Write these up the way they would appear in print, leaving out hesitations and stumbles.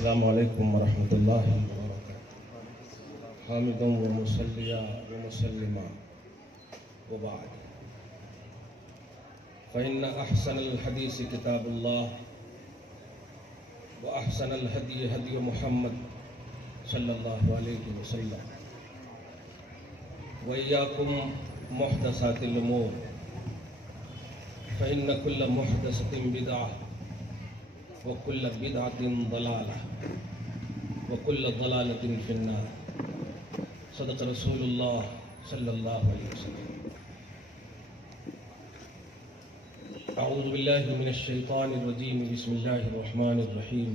السلام علیکم ورحمۃ اللہ وبرکاتہ. حامدا ومصلیا ومسلما وبعد فإن أحسن الحديث كتاب الله وأحسن الهدي هدي محمد صلى الله عليه وسلم وإياكم محدثات الأمور فإن كل محدثة بدعة وكل بدعة ضلالة وكل ضلالة في النار. صدق رسول الله صلى الله عليه وسلم. أعوذ بالله من الشيطان الرجيم. بسم الله الرحمن الرحيم.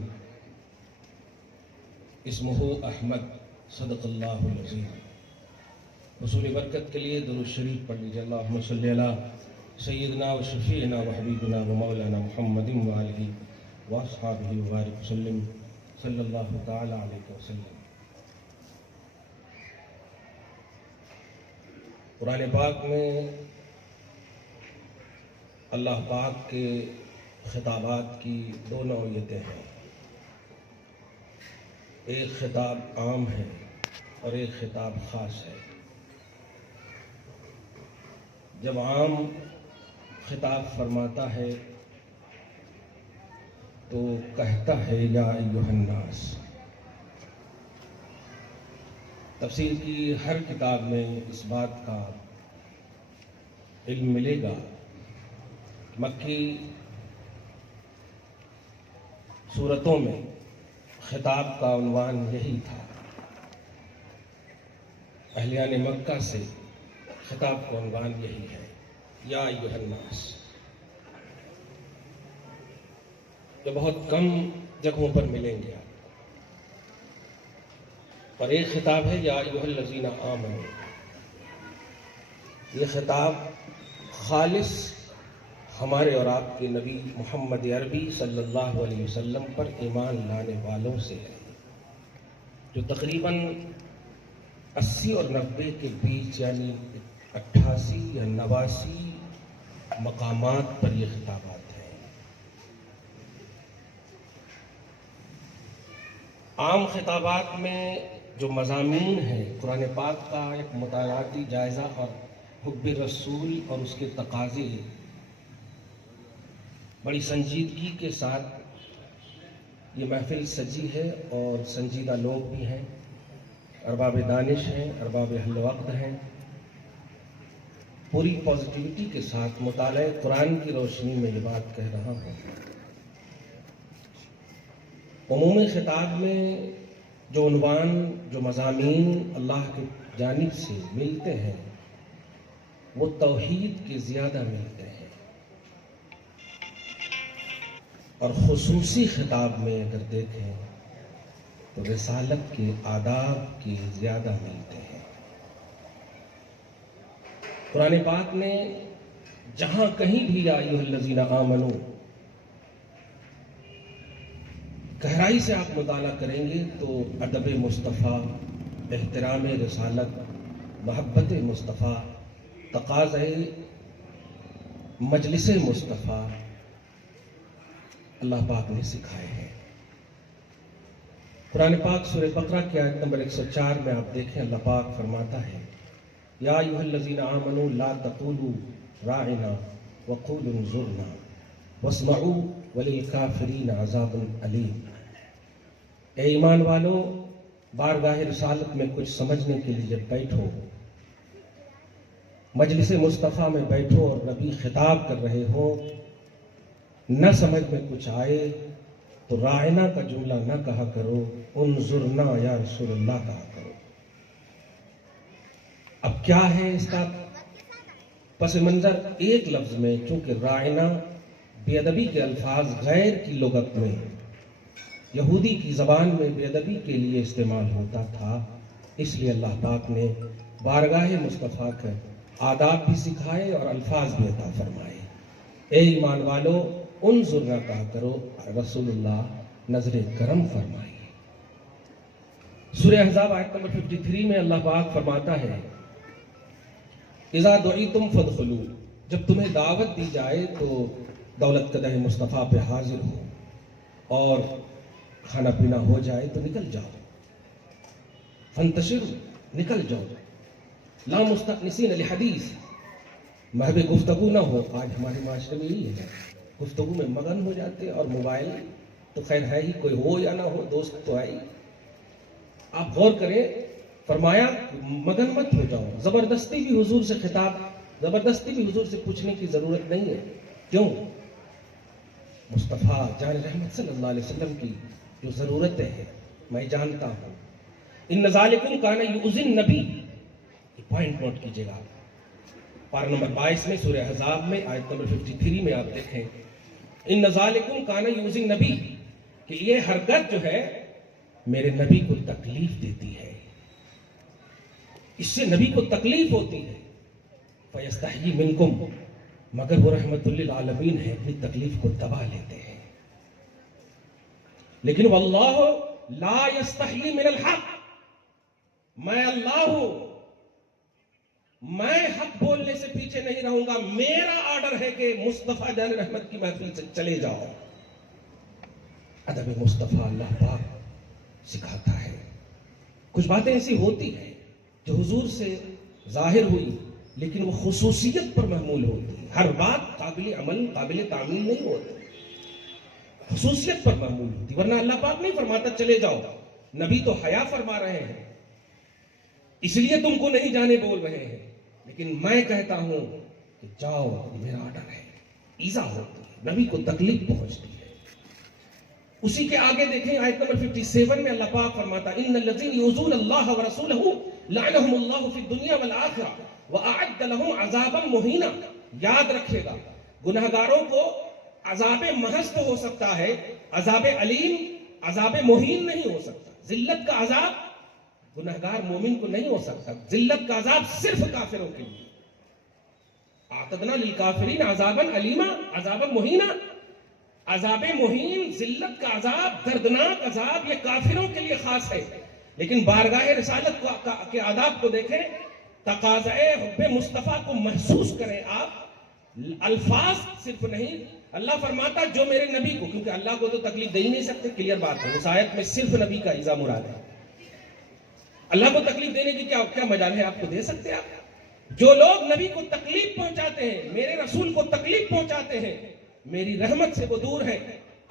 اسمه أحمد. صدق الله العظيم. حصول برکت کے لیے درود شریف پڑھ لیجیے. اللهم صل على سيدنا وشفيعنا وحبيبنا ومولانا محمد وآله واصحابہ وبارک وسلم صلی اللہ تعالی علیہ وسلم. قرآن پاک میں اللہ پاک کے خطابات کی دو نوعیتیں ہیں. ایک خطاب عام ہے اور ایک خطاب خاص ہے. جب عام خطاب فرماتا ہے تو کہتا ہے یا ایھا الناس. تفسیر کی ہر کتاب میں اس بات کا علم ملے گا. مکی سورتوں میں خطاب کا عنوان یہی تھا. اہلیان مکہ سے خطاب کا عنوان یہی ہے یا ایھا الناس. جو بہت کم جگہوں پر ملیں گے آپ. اور ایک خطاب ہے یا ایھا الذین آمنوا. یہ خطاب خالص ہمارے اور آپ کے نبی محمد عربی صلی اللہ علیہ وسلم پر ایمان لانے والوں سے ہے، جو تقریباً 80 اور 90 کے بیچ یعنی 88 یا 89 مقامات پر یہ خطابات ہیں. عام خطابات میں جو مضامین ہیں قرآن پاک کا ایک مطالعاتی جائزہ اور حب رسول اور اس کے تقاضے بڑی سنجیدگی کے ساتھ یہ محفل سجی ہے اور سنجیدہ لوگ بھی ہیں، ارباب دانش ہیں، ارباب اہل وقت ہیں. پوری پازیٹیوٹی کے ساتھ مطالعہ قرآن کی روشنی میں یہ بات کہہ رہا ہوں. عمومی خطاب میں جو عنوان جو مضامین اللہ کی جانب سے ملتے ہیں وہ توحید کے زیادہ ملتے ہیں، اور خصوصی خطاب میں اگر دیکھیں تو رسالت کے آداب کے زیادہ ملتے ہیں. قرآن پاک میں جہاں کہیں بھی یا ایھا الذین آمنوا گہرائی سے آپ مطالعہ کریں گے تو ادب مصطفیٰ، احترام رسالت، محبت مصطفیٰ، تقاضۂ مجلس مصطفیٰ اللہ پاک نے سکھائے ہیں. قرآن پاک سورہ بقرہ کی آیت نمبر 104 میں آپ دیکھیں اللہ پاک فرماتا ہے یا ایھا الذین آمنوا لا تقولوا راعنا وقولوا انظرنا واسمعوا وللکافرین عذاب علیم. اے ایمان والو، بارگاہ رسالت میں کچھ سمجھنے کے لیے جب بیٹھو، مجلس مصطفیٰ میں بیٹھو اور نبی خطاب کر رہے ہو، نہ سمجھ میں کچھ آئے تو راعنا کا جملہ نہ کہا کرو، انظرنا یا رسول اللہ کہا کرو. اب کیا ہے اس کا پس منظر؟ ایک لفظ میں چونکہ راعنا بے ادبی کے الفاظ غیر کی لغت میں، یہودی کی زبان میں بے ادبی کے لیے استعمال ہوتا تھا، اس لیے اللہ پاک نے بارگاہ مصطفیٰ کے آداب بھی سکھائے اور الفاظ بھی عطا فرمائے. اے ایمان والو انظرنا کہا کرو، رسول اللہ نظر کرم فرمائیے. سورہ احزاب آیت نمبر 53 میں اللہ پاک فرماتا ہے اذا دعیتم فادخلوا، جب تمہیں دعوت دی جائے تو دولت قدح مصطفیٰ پہ حاضر ہو اور کھانا پینا ہو جائے تو نکل جاؤ، فانتشروا، نکل جاؤ، لا مستأنسین لحدیث، محو گفتگو نہ ہو. آج ہمارے معاشرے میں یہی ہے، گفتگو میں مگن ہو جاتے، اور موبائل تو خیر ہے ہی، کوئی ہو یا نہ ہو دوست تو ہے ہی. آپ غور کریں، فرمایا مگن مت ہو جاؤ. زبردستی بھی حضور سے خطاب، زبردستی بھی حضور سے پوچھنے کی ضرورت نہیں ہے. کیوں؟ مصطفیٰ جان رحمت صلی اللہ علیہ وسلم کی جو ضرورتیں ہیں میں جانتا ہوں. ان ذالکم کان یؤذی النبی، یہ پوائنٹ نوٹ کیجئے گا. پارہ نمبر 22 میں سورہ احزاب میں آیت نمبر 53 میں آپ دیکھیں، ان ذالکم کان یؤذی النبی، کہ یہ حرکت جو ہے میرے نبی کو تکلیف دیتی ہے، اس سے نبی کو تکلیف ہوتی ہے. فیستحیی منکم، مگر وہ رحمت للعالمین ہے، اپنی تکلیف کو دبا لیتے ہیں. لیکن واللہ لا یستحیی من الحق، میں اللہ ہوں، میں حق بولنے سے پیچھے نہیں رہوں گا. میرا آرڈر ہے کہ مصطفیٰ جان رحمت کی محفل سے چلے جاؤ. ادب مصطفیٰ اللہ پاک سکھاتا ہے. کچھ باتیں ایسی ہوتی ہیں جو حضور سے ظاہر ہوئی لیکن وہ خصوصیت پر محمول ہوتی ہے. ہر بات قابل عمل، قابل تعمیل نہیں ہوتی، خصوصیت پر محمول ہوتی. ورنہ اللہ پاک نہیں فرماتا چلے جاؤ. نبی تو حیا فرما رہے ہیں، اس لیے تم کو نہیں جانے بول رہے ہیں. لیکن میں کہتا ہوں کہ جاؤ، میرا آرڈر ہے. ایزا ہوتی ہے، نبی کو تکلیف پہنچتی ہے. اسی کے آگے دیکھیں آیت نمبر 57 میں اللہ پاک فرماتا ان الذین یؤذون اللہ ورسولہ لعنہم اللہ فی الدنیا والآخرہ وَأَعَدَّ لَهُمْ عَذَابًا مُهِينًا. یاد رکھے گا، گناہگاروں کو عذاب محض تو ہو سکتا ہے، عذاب علیم، عذاب مہین نہیں ہو سکتا. ذلت کا عذاب گناہگار مومن کو نہیں ہو سکتا. ذلت کا عذاب صرف کافروں کے لیے. اعتدنا للکافرین عذابا علیما، عذابا مہینا. عذاب مہین، ذلت کا عذاب، دردناک عذاب، یہ کافروں کے لیے خاص ہے. لیکن بارگاہ رسالت کے آداب کو دیکھیں، تقاضۂ حب مصطفیٰ کو محسوس کریں. آپ الفاظ صرف نہیں، اللہ فرماتا جو میرے نبی کو، کیونکہ اللہ کو تو تکلیف دے ہی نہیں سکتے، کلیئر بات ہے. اس آیت میں صرف نبی کا ایذا مراد ہے. اللہ کو تکلیف دینے کی کیا مجال ہے؟ آپ کو دے سکتے ہیں. آپ جو لوگ نبی کو تکلیف پہنچاتے ہیں، میرے رسول کو تکلیف پہنچاتے ہیں، میری رحمت سے وہ دور ہے.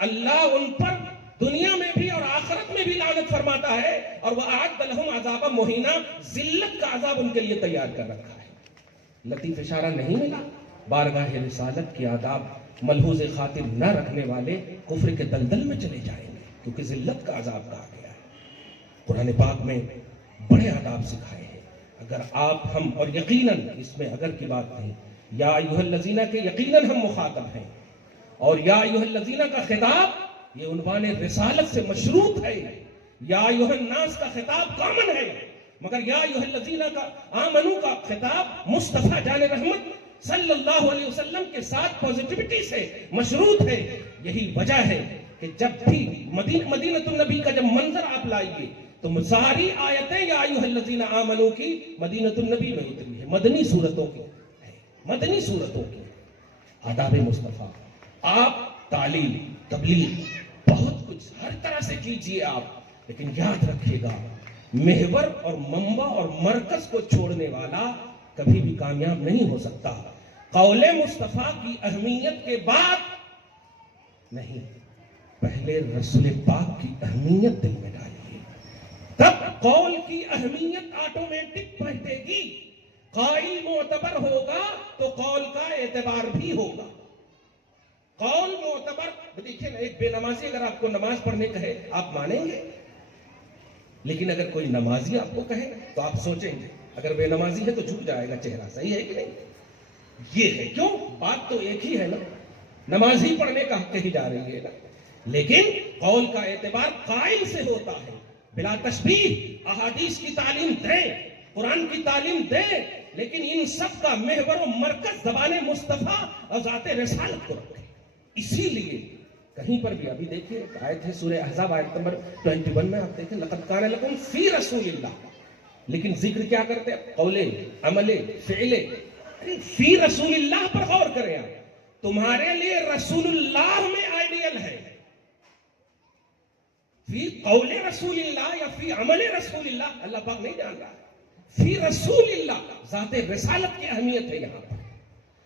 اللہ ان پر دنیا میں بھی اور آخرت میں بھی لعنت فرماتا ہے، اور وَأَعَدَّ لَهُمْ عَذَابًا مُهِينًا، ذلت کا عذاب ان کے لیے تیار کر رکھا ہے. لطیف اشارہ نہیں ملا؟ بارگاہ رسالت کے آداب ملحوظ خاطر نہ رکھنے والے کفر کے دلدل میں چلے جائیں گے، کیونکہ ذلت کا عذاب کہا گیا ہے. قرآن پاک میں بڑے آداب سکھائے ہیں. اگر آپ ہم، اور یقیناً اس میں اگر کی بات نہیں، یا ایھا الذین کے یقیناً ہم مخاطب ہیں، اور یا ایھا الذین کا خطاب یہ عنوان رسالت سے مشروط ہے. یا ایھا الناس کا خطاب کامن ہے، مگر یا ایھا الذین کا آمنو کا خطاب مصطفیٰ جان رحمت صلی اللہ علیہ وسلم کے ساتھ پوزیٹیوٹی سے مشروط ہے. یہی وجہ ہے کہ جب بھی مدینۃ النبی کا جب منظر آپ لائیے تو ساری آیتیں یا ایھا الذین آمنو کی مدینۃ النبی میں اتری ہے، مدنی صورتوں کی ہے، مدنی صورتوں کی. آداب مصطفیٰ، آپ تعلیم، تبلیغ، بہت کچھ ہر طرح سے کیجئے آپ، لیکن یاد رکھیے گا محور اور منبع اور مرکز کو چھوڑنے والا کبھی بھی کامیاب نہیں ہو سکتا. قول مصطفیٰ کی اہمیت کے بعد نہیں، پہلے رسول پاک کی اہمیت دل میں ڈالیے، تب قول کی اہمیت آٹومیٹک بڑھے گی. قائل معتبر ہوگا تو قول کا اعتبار بھی ہوگا. قول معتبر، دیکھیں نا، ایک بے نمازی اگر آپ کو نماز پڑھنے کہے آپ مانیں گے، لیکن اگر کوئی نمازی آپ کو کہے تو آپ سوچیں گے. اگر بے نمازی ہے تو جھک جائے گا چہرہ، صحیح ہے کہ نہیں؟ یہ ہے، کیوں؟ بات تو ایک ہی ہے نا، نماز ہی پڑھنے کا کہی جا رہی ہے نا. لیکن قول کا اعتبار قائل سے ہوتا ہے، بلا تشبیہ. احادیث کی تعلیم دیں، قرآن کی تعلیم دیں، لیکن ان سب کا محور و مرکز زبان مصطفیٰ اور ذات رسالت کو رکھیں. اسی لیے کہیں پر بھی ابھی دیکھیے ایک آیت ہے سورہ احزاب آیت نمبر 21 میں، آپ دیکھیں لقد کان لکم فی رسول اللہ، لیکن ذکر کیا کرتے ہیں؟ قول، عمل، فعل. فی رسول اللہ پر غور کریں آپ، تمہارے لیے رسول اللہ میں آئیڈیل ہے. فی قول رسول اللہ یا فی عمل رسول اللہ، اللہ پاک نہیں جان رہا ہے. فی رسول اللہ، ذات رسالت کی اہمیت ہے یہاں پر.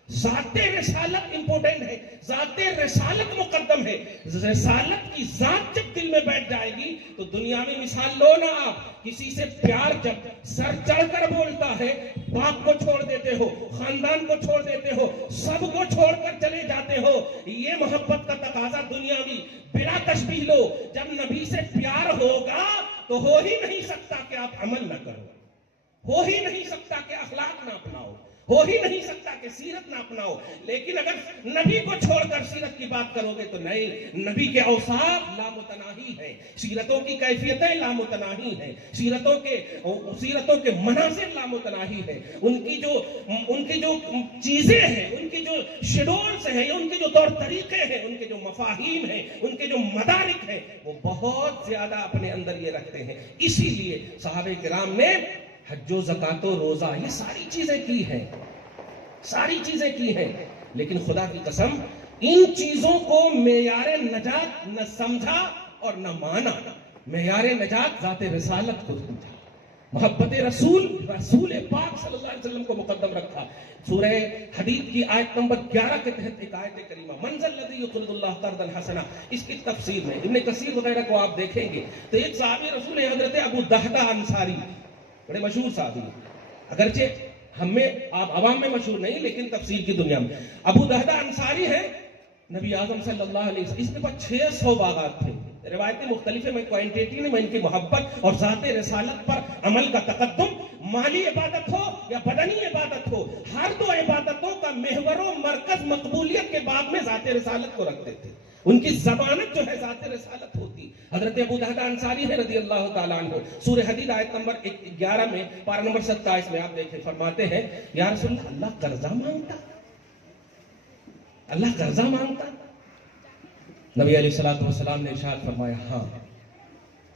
ذات رسالت امپورٹنٹ ہے، ذات رسالت مقدم ہے. رسالت کی ذات جب دل میں بیٹھ جائے گی تو دنیاوی مثال لو نا آپ. کسی سے پیار جب سر چڑھ کر بولتا ہے، باپ کو چھوڑ دیتے ہو، خاندان کو چھوڑ دیتے ہو، سب کو چھوڑ کر چلے جاتے ہو. یہ محبت کا تقاضا دنیاوی بلا تشبیہ لو. جب نبی سے پیار ہوگا تو ہو ہی نہیں سکتا کہ آپ عمل نہ کرو، ہو ہی نہیں سکتا کہ اخلاق نہ اپناؤ، ہو ہی نہیں سکتا کہ سیرت نہ اپناؤ. لیکن اگر نبی کو چھوڑ کر سیرت کی بات کرو گے تو نہیں. نبی کے اوصاف لامتناہی ہیں، سیرتوں کی کیفیتیں لامتناہی ہیں، سیرتوں کے مناظر لامتناہی ہیں. ان کی جو چیزیں ہیں، ان کی جو شیڈولز ہیں، ان کے جو طور طریقے ہیں، ان کے جو مفاہیم ہیں، ان کے جو مدارک ہیں، وہ بہت زیادہ اپنے اندر یہ رکھتے ہیں. اسی لیے صحابہ کرام نے حج و زکات و روزہ یہ ساری چیزیں کی ہیں، ساری چیزیں کی ہیں. لیکن خدا کی قسم ان چیزوں کو معیار نجات نہ سمجھا اور نہ مانا. معیار نجات ذات رسالت کو سمجھا، محبت رسول پاک صلی اللہ علیہ وسلم کو مقدم رکھا. سورہ حدید کی آیت نمبر 11 کے تحت ایک آیت کریمہ من ذا الذی یقرض اللہ قرضا حسنا، اس کی تفسیر میں ابن کثیر وغیرہ کو آپ دیکھیں گے تو ایک صحابی رسول حضرت ابو دہدہ انصاری، بڑے مشہور صحابی، اگرچہ ہم میں آپ عوام میں مشہور نہیں لیکن تفسیر کی دنیا میں. ابو دہدہ انصاری ہیں، نبی اعظم صلی اللہ علیہ وسلم، اس کے پاس 600 باغات تھے. روایتیں مختلف ہیں، میں کوانٹیٹی نہیں، میں ان کی محبت اور ذات رسالت پر عمل کا تقدم، مالی عبادت ہو یا بدنی عبادت ہو، ہر دو عبادتوں کا محور و مرکز مقبولیت کے باب میں ذات رسالت کو رکھتے تھے. ان کی ضمانت جو ہے ذات رسالت ہوتی. حضرت ابو دہدہ انصاری ہے رضی اللہ تعالیٰ عنہ. سورہ حدید آیت نمبر 11 میں، پارہ نمبر 27 میں آپ دیکھیں، فرماتے ہیں یا رسول اللہ، اللہ قرضہ مانگتا، اللہ قرضہ مانگتا. نبی علیہ السلام نے ارشاد فرمایا ہاں.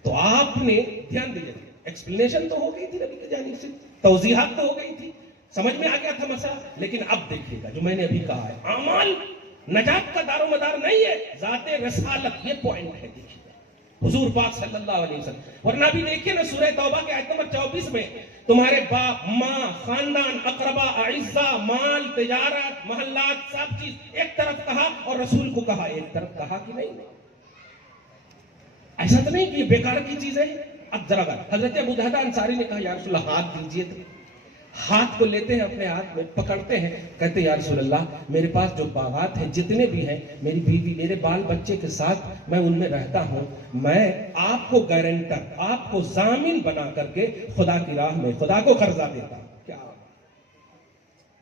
تو آپ نے دھیان دیجیے، ایکسپلینیشن تو ہو گئی تھی نبی کی جانب سے، توضیحات تو ہو گئی تھی، سمجھ میں آ گیا تھا مسئلہ. لیکن اب دیکھیے گا جو میں نے ابھی کہا ہے، اعمال نجات کا دار و مدار نہیں ہے، ذات رسالت یہ پوائنٹ ہے. دیکھیے حضور پاک صلی اللہ علیہ وسلم. ورنہ بھی دیکھیے نا سورہ توبہ کے آیت نمبر 24 میں، تمہارے باپ، ماں، خاندان، اقربا، اعزاء، مال، تجارت، محلات، سب چیز ایک طرف کہا اور رسول کو کہا ایک طرف کہا کہ نہیں؟ ایسا تو نہیں کہ یہ بیکار کی چیزیں. اب ذرا حضرت ابو دہدہ انصاری نے کہا یا رسول اللہ ہاتھ دیجیے. تو ہاتھ کو لیتے ہیں اپنے ہاتھ میں، پکڑتے ہیں، کہتے یا رسول اللہ میرے پاس جو باغات ہیں جتنے بھی ہیں، میری بیوی، میرے بال بچے کے ساتھ میں ان میں رہتا ہوں، میں آپ کو گارنٹر، آپ کو ضامن بنا کر کے خدا کی راہ میں خدا کو قرضہ دیتا ہوں. کیا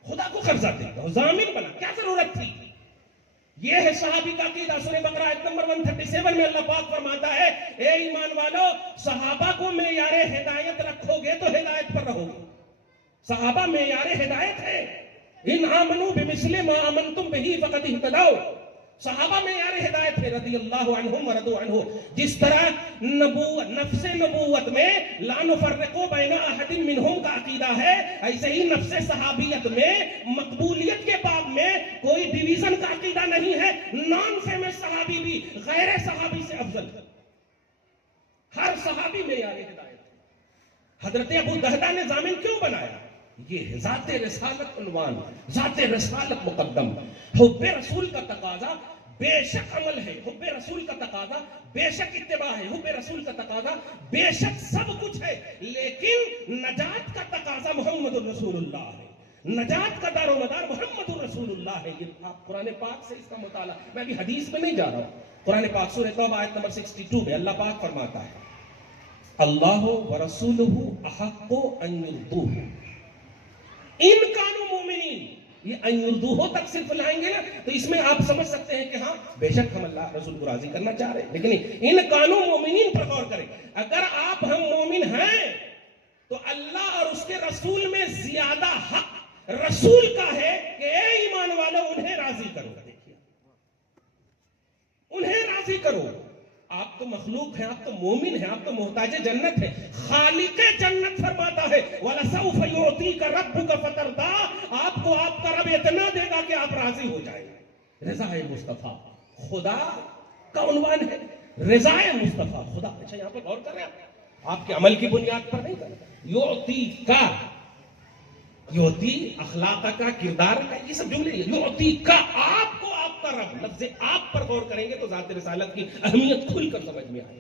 خدا کو قرضہ دیتا ہوں، ضامن بنا، کیا ضرورت تھی؟ یہ ہے صحابی کا عقیدہ. سورہ بقرہ آیت نمبر 137 میں اللہ پاک فرماتا ہے اے ایمان والو، صحابہ کو معیار ہدایت رکھو گے تو ہدایت پر رہو گے. صحابہ معیار ہدایت ہے. ان آمنوا بمثل ما آمنتم بہ فقد اہتدوا. صحابہ معیار ہدایت ہے رضی اللہ عنہم ورضوا عنہ. جس طرح نفس نبوت میں لا نفرق بین احد منہم کا عقیدہ ہے، ایسے ہی نفس صحابیت میں مقبولیت کے باب میں کوئی ڈویژن کا عقیدہ نہیں ہے. نان فیمس صحابی بھی غیر صحابی سے افضل، ہر صحابی معیار ہدایت. حضرت ابو دہدہ نے ضامن کیوں بنایا؟ یہ ذات رسالت عنوان، ذات رسالت مقدم. حب رسول کا تقاضا بے شک عمل ہے، حب رسول کا تقاضا بے شک اتباع ہے، حب رسول کا تقاضا بے شک سب کچھ ہے. لیکن نجات کا تقاضا محمد رسول اللہ ہے، نجات کا دار و مدار محمد رسول اللہ ہے. یہ آپ قرآن پاک سے اس کا مطالعہ، میں ابھی حدیث میں نہیں جا رہا ہوں. قرآن پاک سورہ توبہ آیت نمبر 62 میں اللہ پاک فرماتا ہے اللہ ورسولہ احق ان یرضوہ ان کانوا مومنین. یہ ان یرضوہ تک صرف لائیں گے نا تو اس میں آپ سمجھ سکتے ہیں کہ ہاں بے شک ہم اللہ رسول کو راضی کرنا چاہ رہے ہیں. لیکن ان کانوا مومنین پر غور کریں. اگر آپ ہم مومن ہیں تو اللہ اور اس کے رسول میں زیادہ حق رسول کا ہے کہ اے ایمان والو انہیں راضی کرو. دیکھیے انہیں راضی کرو. آپ تو مخلوق ہیں، آپ تو مومن ہیں، آپ تو محتاج جنت ہیں. خالق جنت فرماتا ہے وَلَسَوْفَ يُعْطِيكَ رَبُّكَ فَتَرْضَىٰ. آپ کو آپ کا رب اتنا دے گا کہ آپ راضی ہو جائیں. رضا مصطفیٰ خدا کا عنوان ہے. رضائے مصطفیٰ خدا. اچھا یہاں پر غور کر رہے ہیں آپ کے عمل کی بنیاد پر نہیں کر رہے. یعطی کا، یعطی اخلاق کا، کردار کا، یہ سب جملے. یعطی کا، آپ کو آپ کا رب. لفظ آپ پر غور کریں گے تو ذات رسالت کی اہمیت کھل کر سمجھ میں آئے.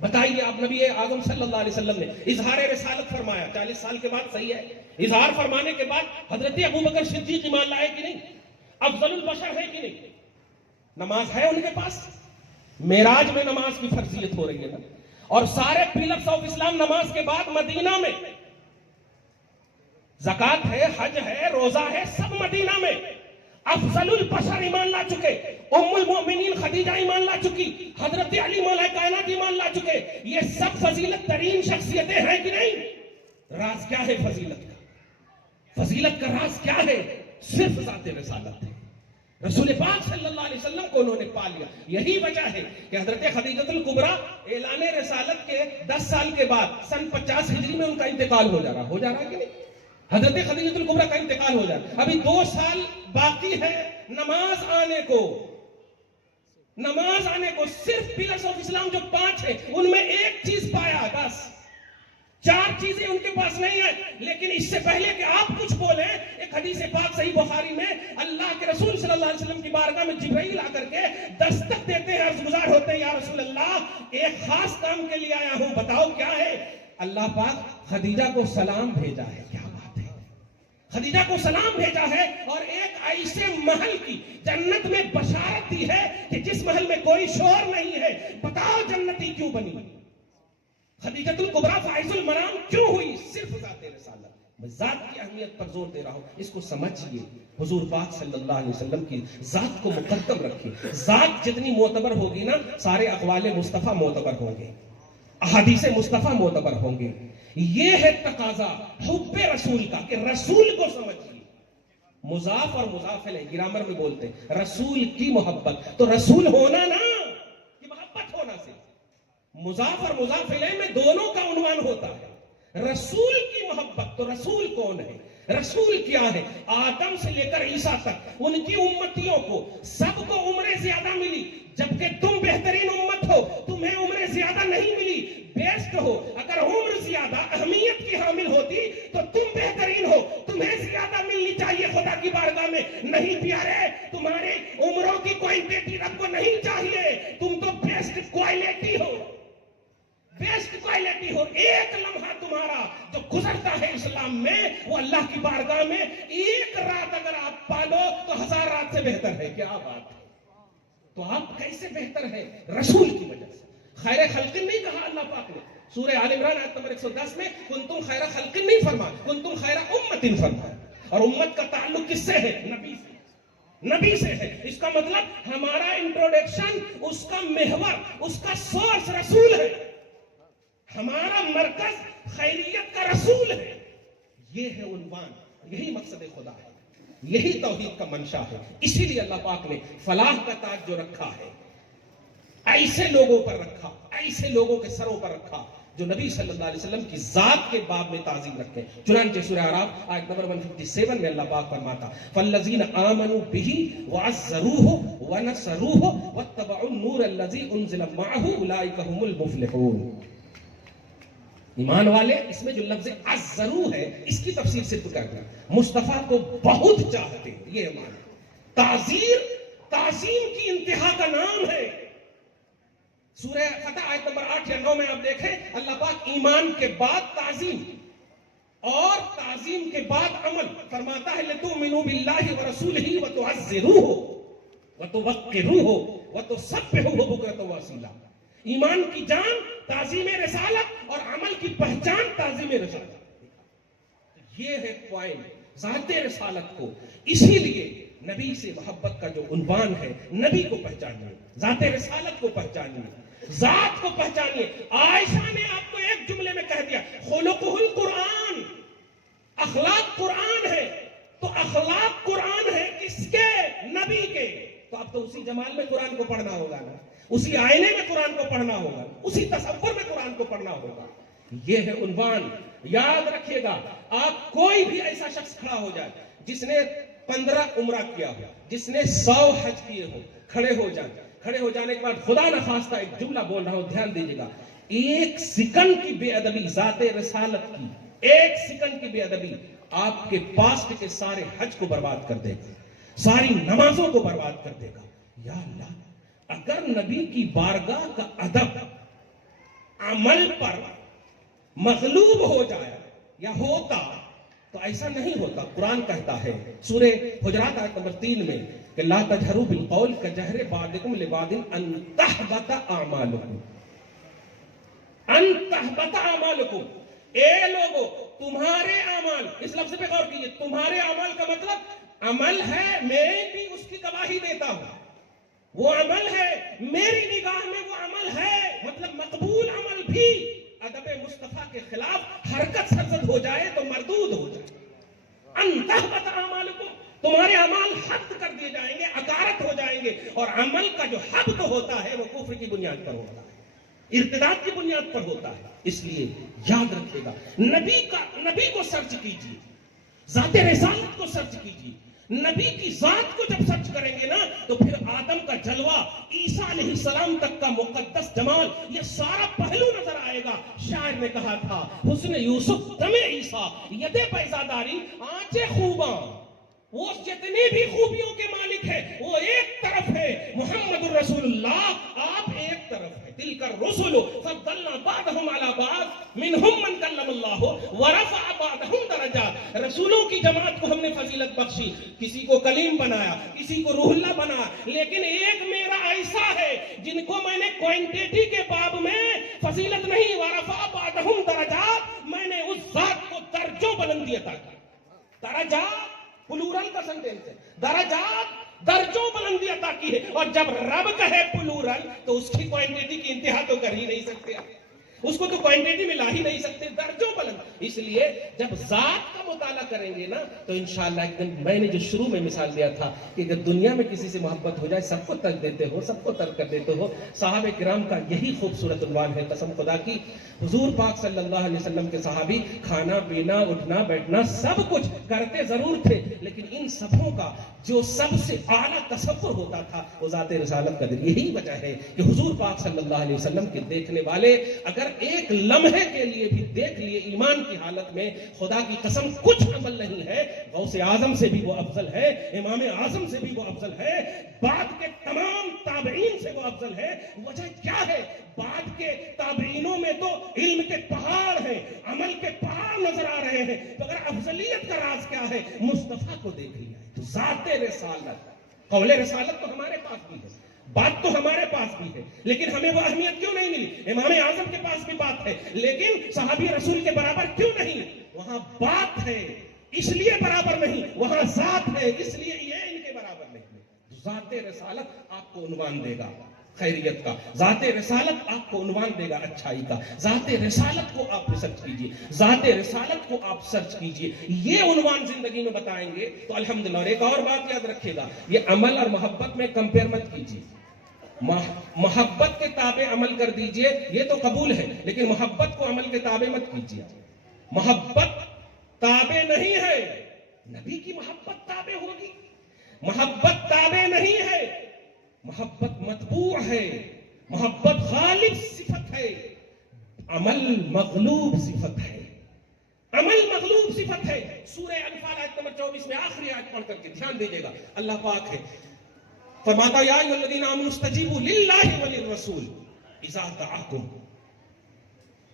بتائیے آپ نبی اعظم صلی اللہ علیہ وسلم نے اظہار رسالت فرمایا 40 سال کے بعد. صحیح ہے. اظہار فرمانے کے بعد حضرت ابوبکر صدیق ایمان لائے کہ نہیں؟ افضل البشر ہے کہ نہیں؟ نماز ہے ان کے پاس. معراج میں نماز کی فرضیت ہو رہی ہے نا. اور سارے پلرز آف اسلام نماز کے بعد مدینہ میں. زکات ہے، حج ہے، روزہ ہے، سب مدینہ میں. افضل البشر ایمان لا چکے. ام المؤمنین خدیجہ ایمان لا چکی. حضرت علی مولا کائنات ایمان لا چکے. یہ سب فضیلت ترین شخصیتیں ہیں کہ نہیں؟ راز کیا ہے فضیلت کا؟ فضیلت کا راز کیا ہے؟ صرف ذات رسالت ہے. رسول پاک صلی اللہ علیہ وسلم کو انہوں نے پا لیا. یہی وجہ ہے کہ حضرت خدیجہ الکبریٰ اعلان رسالت کے 10 سال کے بعد سن 50 ہجری میں ان کا انتقال ہو جا رہا کہ نہیں؟ حضرت خدیجہ الکبریٰ کا انتقال ہو جائے. ابھی 2 سال باقی ہے نماز آنے کو. نماز آنے کو صرف پلرز آف اسلام جو 5 ہیں ان میں ایک چیز پایا، بس 4 چیزیں ان کے پاس نہیں ہیں. لیکن اس سے پہلے کہ آپ کچھ بولیں، ایک حدیث پاک صحیح بخاری میں اللہ کے رسول صلی اللہ علیہ وسلم کی بارگاہ میں جبرائیل آ کر کے دستک دیتے ہیں، عرض گزار ہوتے ہیں، یا رسول اللہ ایک خاص کام کے لیے آیا ہوں، بتاؤ کیا ہے؟ اللہ پاک خدیجہ کو سلام بھیجا ہے. کیا بات ہے! خدیجہ کو سلام بھیجا ہے اور ایک ایسے محل کی جنت میں بشارت دی ہے کہ جس محل میں کوئی شور نہیں ہے. بتاؤ جنتی کیوں بنی؟ خدیجہ الکبریٰ فائز المنام کیوں ہوئی؟ صرف ذات رسالت. میں ذات کی اہمیت پر زور دے رہا ہوں، اس کو سمجھیے. حضور پاک صلی اللہ علیہ وسلم کی ذات کو مقدم رکھیے. ذات جتنی معتبر ہوگی نا، سارے اقوال مصطفیٰ معتبر ہوں گے، احادیث مصطفیٰ معتبر ہوں گے. یہ ہے تقاضا حب رسول کا کہ رسول کو سمجھیے. مضاف اور مضاف الیہ گرامر میں بولتے ہیں رسول کی محبت. تو رسول ہونا نا کہ محبت ہونا سے. مضاف اور مضاف الیہ میں دونوں کا عنوان ہوتا ہے. رسول کی محبت. تو رسول کون ہے؟ رسول کیا ہے؟ آدم سے لے کر عیسیٰ تک ان کی امتیوں کو سب کو عمریں زیادہ ملی، جبکہ تم بہترین امت ہو، تمہیں عمریں زیادہ نہیں ملی. بیسٹ ہو. اگر عمر زیادہ اہمیت کی حامل ہوتی تو تم بہترین ہو، تمہیں زیادہ ملنی چاہیے خدا کی بارگاہ میں. نہیں پیارے، تمہارے عمروں کی کوانٹٹی رب کو نہیں چاہیے. تم تو بیسٹ کوالٹی ہو، بیسٹ کوالٹی ہو. ایک لمحہ تمہارا جو گزرتا ہے اسلام میں، وہ اللہ کی بارگاہ میں ایک رات اگر آپ پالو تو 1000 رات سے بہتر ہے. کیا بات ہے! تو آپ کیسے بہتر ہیں؟ رسول کی وجہ سے. خیر خلق نہیں کہا اللہ پاک نے. سورہ آل عمران آیت نمبر 110 میں کنتم خیر خلق نہیں فرمایا، کنتم خیر امت فرمایا. اور امت کا تعلق کس سے ہے؟ نبی سے. نبی سے ہے. اس کا مطلب ہمارا انٹروڈکشن، اس کا محور، اس کا سورس رسول ہے. ہمارا مرکز خیریت کا رسول ہے. یہ ہے عنوان، یہی مقصد خدا ہے، یہی توحید کا منشا ہے. اسی لیے اللہ پاک نے فلاح کا تاج جو رکھا ہے ایسے لوگوں پر رکھا، ایسے لوگوں کے سروں پر رکھا جو نبی صلی اللہ علیہ وسلم کی ذات کے باب میں تعظیم رکھتے ہیں. چنانچہ سورہ اعراف آیت نمبر 157 میں اللہ پاک فرماتا فالذین آمنوا بہ وعزروہ ونصروہ واتبعوا النور الذی انزل معہ اولئک هم المفلحون. ایمان والے، اس میں جو لفظ عزرو ہے اس کی تفسیر صرف کرنا. مصطفیٰ کو بہت چاہتے ہیں، یہ ایمان. تعظیم کی انتہا کا نام ہے. سورہ فتح آیت نمبر 8 یا 9 میں آپ دیکھیں اللہ پاک ایمان کے بعد تعظیم اور تعظیم کے بعد عمل فرماتا ہے لتؤمنوا باللہ ورسولہ وتعزروہ وتوقروہ وتسبحوہ بکرۃ واصیلا. ایمان کی جان تعظیم رسالت اور عمل کی پہچان تعظیم رسالت. یہ ہے پوائنٹ ذات رسالت کو. اسی لیے نبی سے محبت کا جو عنوان ہے، نبی کو پہچانیے، ذات رسالت کو پہچانیے، ذات کو پہچانیے. عائشہ نے آپ کو ایک جملے میں کہہ دیا خلقہ القرآن، اخلاق قرآن ہے. تو اخلاق قرآن ہے کس کے؟ نبی کے. تو اب تو اسی جمال میں قرآن کو پڑھنا ہوگا نا، اسی آئینے میں قرآن کو پڑھنا ہوگا، اسی تصور میں قرآن کو پڑھنا ہوگا. یہ ہے عنوان. یاد رکھیے گا، آپ کوئی بھی ایسا شخص کھڑا ہو جائے جس نے 15 عمرہ کیا ہو، جس نے 100 حج کیے ہو، کھڑے ہو جائیں کھڑے ہو جانے کے بعد خدا نخواستہ ایک جملہ بول رہا ہوں، دھیان دیجیے گا، ایک سیکنڈ کی بے ادبی ذات رسالت کی، ایک سیکنڈ کی بے ادبی آپ کے پاسٹ کے سارے حج کو برباد کر دے گا، ساری نمازوں کو برباد کر دے گا۔ یا اللہ، اگر نبی کی بارگاہ کا ادب عمل پر مغلوب ہو جائے یا ہوتا تو ایسا نہیں ہوتا۔ قرآن کہتا ہے سورہ حجرات آیت نمبر 3 میں کہ لا تجہروا بالقول کجہر بعضکم لبعض ان تحبط اعمالکم، ان تحبط اعمالکم، اے لوگو تمہارے اعمال، اس لفظ پہ غور کیجئے، تمہارے اعمال کا مطلب عمل ہے، میں بھی اس کی گواہی دیتا ہوں، وہ عمل ہے میری نگاہ میں، وہ عمل ہے مطلب مقبول عمل بھی ادب مصطفیٰ کے خلاف حرکت سرزد ہو جائے تو مردود ہو جائے۔ ان تحبط اعمالکم، تمہارے اعمال حبط کر دیے جائیں گے، اکارت ہو جائیں گے، اور عمل کا جو حبط ہوتا ہے وہ کفر کی بنیاد پر ہوتا ہے، ارتداد کی بنیاد پر ہوتا ہے۔ اس لیے یاد رکھے گا، نبی کو سرچ کیجیے، ذات رسالت کو سرچ کیجیے، نبی کی ذات کو جب سرچ کریں گے نا تو پھر آدم کا جلوہ، عیسیٰ علیہ السلام تک کا مقدس جمال، یہ سارا پہلو نظر آئے گا۔ شاعر نے کہا تھا حسن یوسف دم عیسیٰ ید پیزاداری آنچے خوباں، وہ جتنی بھی خوبیوں کے مالک ہے وہ ایک طرف ہے، محمد الرسول اللہ آپ ایک طرف ہے۔ تلک الرسل فضلنا بعضهم على بعض منهم من کلم اللہ ورفع بعضهم درجات، رسولوں کی جماعت کو ہم نے فضیلت بخشی، کسی کو کلیم بنایا، کسی کو روح اللہ بنایا، لیکن ایک میرا ایسا ہے جن کو میں نے کوانٹیٹی کے باب میں فضیلت نہیں، ورفع بعضهم درجات، میں نے اس ذات کو درجوں بلندی عطا کی۔ درجات پلورل کا سنٹینس ہے، درجات درجوں بلندی عطا کی ہے، اور جب رب کہے پلورل تو اس کی کوانٹیٹی کی انتہا تو کر ہی نہیں سکتے، اس کو تو کوانٹیٹی میں لا ہی نہیں سکتے، درجوں بلند۔ اس لیے جب ذات کا مطالعہ کریں گے نا تو انشاءاللہ ایک دن، میں نے جو شروع میں مثال دیا تھا کہ اگر دنیا میں کسی سے محبت ہو جائے سب کو ترک دیتے ہو، سب کو ترک کر دیتے ہو، صحابہ کرام کا یہی خوبصورت عنوان ہے۔ قسم خدا کی حضور پاک صلی اللہ علیہ وسلم کے صحابی کھانا پینا اٹھنا بیٹھنا سب کچھ کرتے ضرور تھے، لیکن ان سبوں کا جو سب سے اعلیٰ تصور ہوتا تھا وہ ذات رسالت کا دل۔ یہی وجہ ہے کہ حضور پاک صلی اللہ علیہ وسلم کے دیکھنے والے اگر ایک لمحے کے لیے بھی دیکھ لیے ایمان کی حالت میں، خدا کی قسم کچھ عمل نہیں ہے، غوث اعظم سے بھی وہ افضل ہے، امام اعظم سے بھی وہ افضل ہے، بعد کے تمام تابعین سے وہ افضل ہے۔ وجہ کیا ہے؟ بعد کے تابعینوں میں تو علم کے پہاڑ ہیں، عمل کے پہاڑ نظر آ رہے ہیں، تو اگر افضلیت کا راز کیا ہے؟ مصطفیٰ کو دیکھ لیا ہے تو ذات رسالت، قول رسالت تو ہمارے پاس بھی ہے، بات تو ہمارے پاس بھی ہے، لیکن ہمیں وہ اہمیت کیوں نہیں ملی؟ امام اعظم کے پاس بھی بات ہے، لیکن صحابی رسول کے برابر کیوں نہیں؟ وہاں بات ہے اس لیے برابر نہیں، وہاں ذات ہے اس لیے یہ ان کے برابر نہیں۔ ذات رسالت آپ کو عنوان دے گا خیریت کا، ذات رسالت آپ کو عنوان دے گا اچھائی کا۔ ذات رسالت کو آپ سرچ کیجئے، ذات رسالت کو آپ سرچ کیجئے، یہ عنوان زندگی میں بتائیں گے تو الحمدللہ۔ اور ایک اور بات یاد رکھیے گا، یہ عمل اور محبت میں کمپیئر مت کیجئے۔ محبت کے تابع عمل کر دیجئے یہ تو قبول ہے، لیکن محبت کو عمل کے تابع مت کیجئے۔ محبت تابع نہیں ہے، نبی کی محبت تابع ہوگی، محبت تابع نہیں ہے، محبت متبوع ہے، محبت غالب صفت ہے، عمل مغلوب صفت ہے، عمل مغلوب صفت ہے۔ سورہ انفال آیت نمبر 24 میں آخری آیت پڑھ کر کے دھیان دیجیے گا، اللہ پاک ہے فرماتا یا ایھا الذین آمنوا استجیبوا للہ وللرسول اذا دعاکم،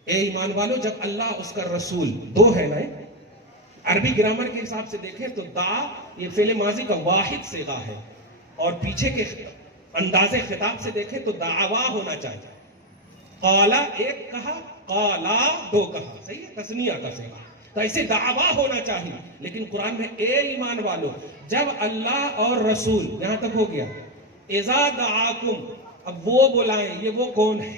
اے ایمان والو جب اللہ اس کا رسول، دو ہے نا، عربی گرامر کے حساب سے دیکھیں تو دعا یہ فعل ماضی کا واحد صیغہ ہے، اور پیچھے کے انداز خطاب سے دیکھیں تو دعوا ہونا چاہیے، قالا ایک کہا، قالا دو کہا، صحیح ہے، تثنیہ کا صیغہ، تو ایسے دعوا ہونا چاہیے۔ لیکن قرآن میں اے ایمان والو، جب اللہ اور رسول، یہاں تک ہو گیا، اذا دعاکم، اب وہ بلائیں، یہ وہ کون ہے؟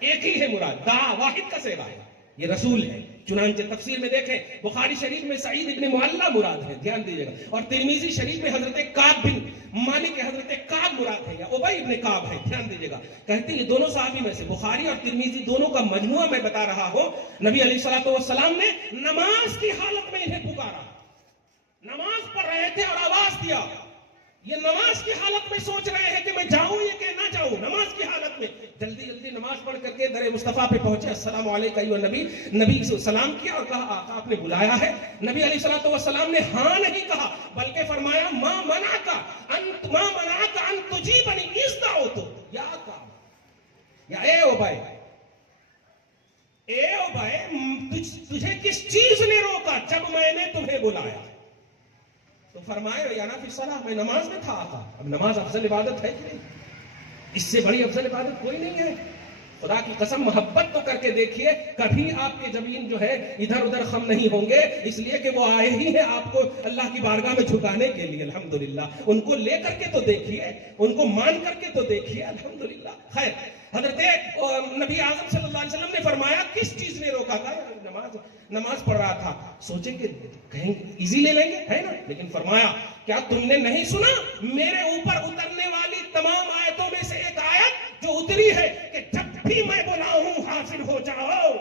ایک ہی ہے مراد، دعا واحد کا صیغہ ہے، یہ رسول ہے۔ چنانچہ تفسیر میں دیکھیں، بخاری شریف میں سعید ابن معلہ مراد ہے، دھیان دیجیے گا، اور ترمذی شریف میں حضرت کعب بن مالک حضرت کعب مراد ہے، یا ابی ابن کعب ہے، دھیان دیجیے گا۔ کہتے ہیں یہ دونوں صحابی میں سے، بخاری اور ترمذی دونوں کا مجموعہ میں بتا رہا ہوں، نبی علیہ الصلوۃ والسلام نے نماز کی حالت میں انہیں پکارا، نماز پڑھ رہے تھے اور آواز دیا، یہ نماز کی حالت میں سوچ رہے ہیں کہ میں جاؤں یا کہ نہ جاؤں. نماز کی حالت میں جلدی جلدی نماز پڑھ کر کے در مصطفیٰ پہ پہنچے. السلام علیکم ایھا نبی. نبی سے سلام کیا اور کہا آقا آپ نے بلایا ہے. نبی علیہ الصلوۃ والسلام نے ہاں نہیں کہا بلکہ فرمایا ما منعک ان تجیبنی اذ دعوت. یا آقا یا اے ابی تجھے کس چیز نے روکا جب میں نے تمہیں بلایا؟ تو فرمایا یا فی الصلاۃ میں نماز میں تھا آقا. اب نماز افضل عبادت ہے کہ نہیں؟ اس سے بڑی افضل عبادت کوئی نہیں ہے. خدا کی قسم محبت تو کر کے دیکھیے, کبھی آپ کے جبین جو ہے ادھر ادھر خم نہیں ہوں گے, اس لیے کہ وہ آئے ہی ہیں آپ کو اللہ کی بارگاہ میں جھکانے کے لیے. الحمدللہ ان کو لے کر کے تو دیکھیے, ان کو مان کر کے تو دیکھیے. الحمدللہ. خیر, حضرت نبی اعظم صلی اللہ علیہ وسلم نے فرمایا کس چیز نے روکا تھا؟ نماز پڑھ رہا تھا. سوچے کہ کہیں ایزی لے لیں گے, ہے نا, لیکن فرمایا کیا تم نے نہیں سنا میرے اوپر اترنے والی تمام آیتوں میں سے ایک آیت جو اتری ہے کہ جب بھی میں بلاؤں حاضر ہو جاؤ,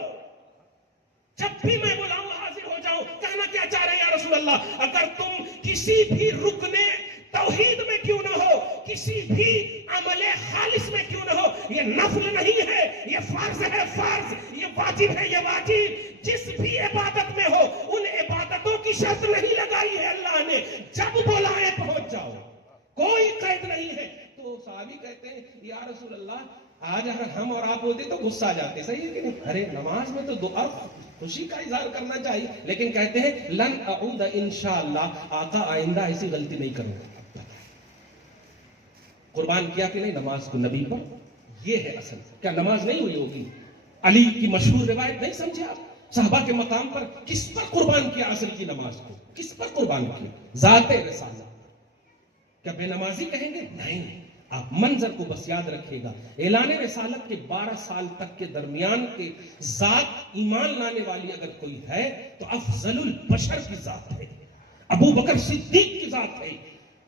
جب بھی میں بلاؤں حاضر ہو جاؤ. کہنا کیا چاہ رہے ہیں یا رسول اللہ؟ اگر تم کسی بھی رکن توحید میں کیوں نہ ہو, کسی بھی عمل خالص میں کیوں نہ ہو, یہ نفل نہیں ہے, یہ فرض ہے فرض, یہ واجب ہے یہ واجب, جس بھی عبادت میں ہو ان عبادتوں کی شرط نہیں لگائی ہے اللہ نے, جب بلائے پہنچ جاؤ, کوئی قید نہیں ہے. تو صحابی کہتے ہیں یا رسول اللہ آج اگر ہم اور آپ ہوتے تو غصہ آ جاتے, صحیح ہے کہ نہیں؟ ارے نماز میں تو دعا خوشی کا اظہار کرنا چاہیے, لیکن کہتے ہیں لن اعود انشاءاللہ, آقا آئندہ ایسی غلطی نہیں کروں گا. قربان کیا کہ نہیں نماز کو نبی پر؟ یہ ہے اصل. کیا نماز نہیں ہوئی ہوگی؟ علی کی مشہور روایت نہیں سمجھے آپ؟ صحابہ کے مقام پر کس پر قربان کیا اصل کی نماز کو؟ کس پر قربان کیا؟ ذات رسالت. کیا بے نمازی کہیں گے؟ نہیں. آپ منظر کو بس یاد رکھیے گا. اعلان رسالت کے 12 سال تک کے درمیان کے ذات ایمان لانے والی اگر کوئی ہے تو افضل البشر کی ذات ہے, ابو بکر صدیق کی ذات ہے.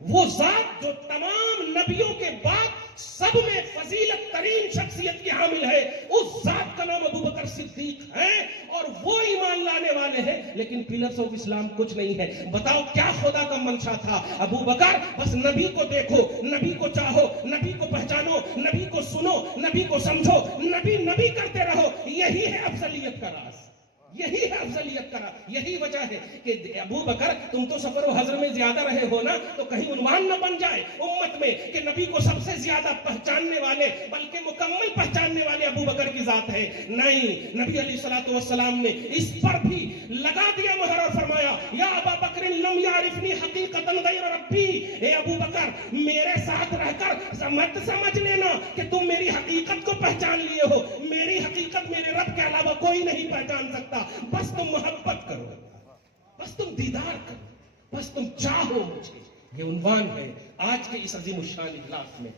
وہ ذات جو تمام نبیوں کے بعد سب میں فضیلت ترین شخصیت کی حامل ہے, اس ذات کا نام ابو بکر صدیق ہے, اور وہ ایمان لانے والے ہیں. لیکن پلرز آف اسلام کچھ نہیں ہے. بتاؤ کیا خدا کا منشا تھا؟ ابو بکر بس نبی کو دیکھو, نبی کو چاہو, نبی کو پہچانو, نبی کو سنو, نبی کو سمجھو, نبی نبی کرتے رہو. یہی ہے افضلیت کا راز, یہی ہے افضلیت کا راز. یہی وجہ ہے کہ ابو بکر تم تو سفر و حضر میں زیادہ رہے ہو نا, تو کہیں عنوان نہ بن جائے امت میں کہ نبی کو سب سے زیادہ پہچاننے والے, بلکہ مکمل پہچاننے والے ابو بکر کی ذات ہے. نہیں, نبی علیہ الصلوۃ والسلام نے اس پر بھی لگا دیا مہر اور فرمایا یا ابا بکر لم یعرفنی حقیقتا غیر ربی. اے ابو بکر میرے ساتھ رہ کر مت سمجھ لینا کہ تم میری حقیقت کو پہچان لیے ہو. میری حقیقت میرے رب کے علاوہ کوئی نہیں پہچان سکتا. بس تم محبت کرو, بس تم دیدار کرو, بس تم چاہو مجھے. یہ عنوان ہے آج کے اس عظیم الشان اجلاس میں,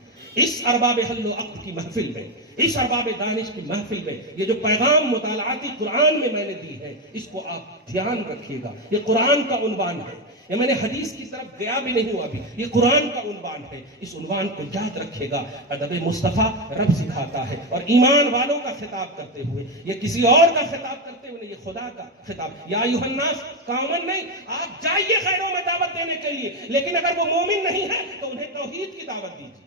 اس ارباب حل و عقد کی محفل میں, اس ارباب دانش کی محفل میں. یہ جو پیغام مطالعاتی قرآن میں میں نے دی ہے اس کو آپ دھیان رکھیے گا. یہ قرآن کا عنوان ہے, یہ میں نے حدیث کی طرف گیا بھی نہیں ہوا ابھی, یہ قرآن کا عنوان ہے. اس عنوان کو یاد رکھیے گا. ادب مصطفیٰ رب سکھاتا ہے, اور ایمان والوں کا خطاب کرتے ہوئے, یہ کسی اور کا خطاب کرتے ہوئے, یہ خدا کا خطاب. یا ایھا الناس کامن نہیں, آپ جائیے خیروں میں دعوت دینے کے لیے, لیکن اگر وہ مومن نہیں ہے تو انہیں توحید کی دعوت دیجیے,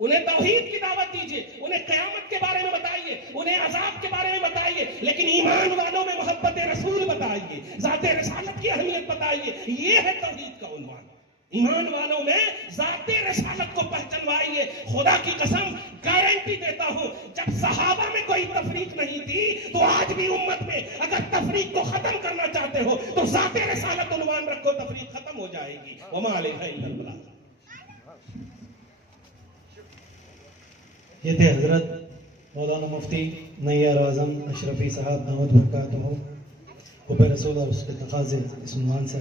انہیں توحید کی دعوت دیجیے, انہیں قیامت کے بارے میں بتائیے, انہیں عذاب کے بارے میں بتائیے, لیکن ایمان والوں میں محبت رسول بتائیے, ذات رسالت کی اہمیت بتائیے. یہ ہے توحید کا عنوان. ایمان والوں میں ذات رسالت کو پہچانوائیے. خدا کی قسم گارنٹی دیتا ہوں, جب صحابہ میں کوئی تفریق نہیں تھی تو آج بھی امت میں اگر تفریق کو ختم کرنا چاہتے ہو تو ذات رسالت عنوان رکھو, تفریق ختم ہو جائے گی. وما علیہ الا البلاغ. یہ تھے حضرت مولانا مفتی نیار اعظم اشرفی صاحب دامت برکاتہ. حب رسول اور اس کے تقاضے اس عنوان سے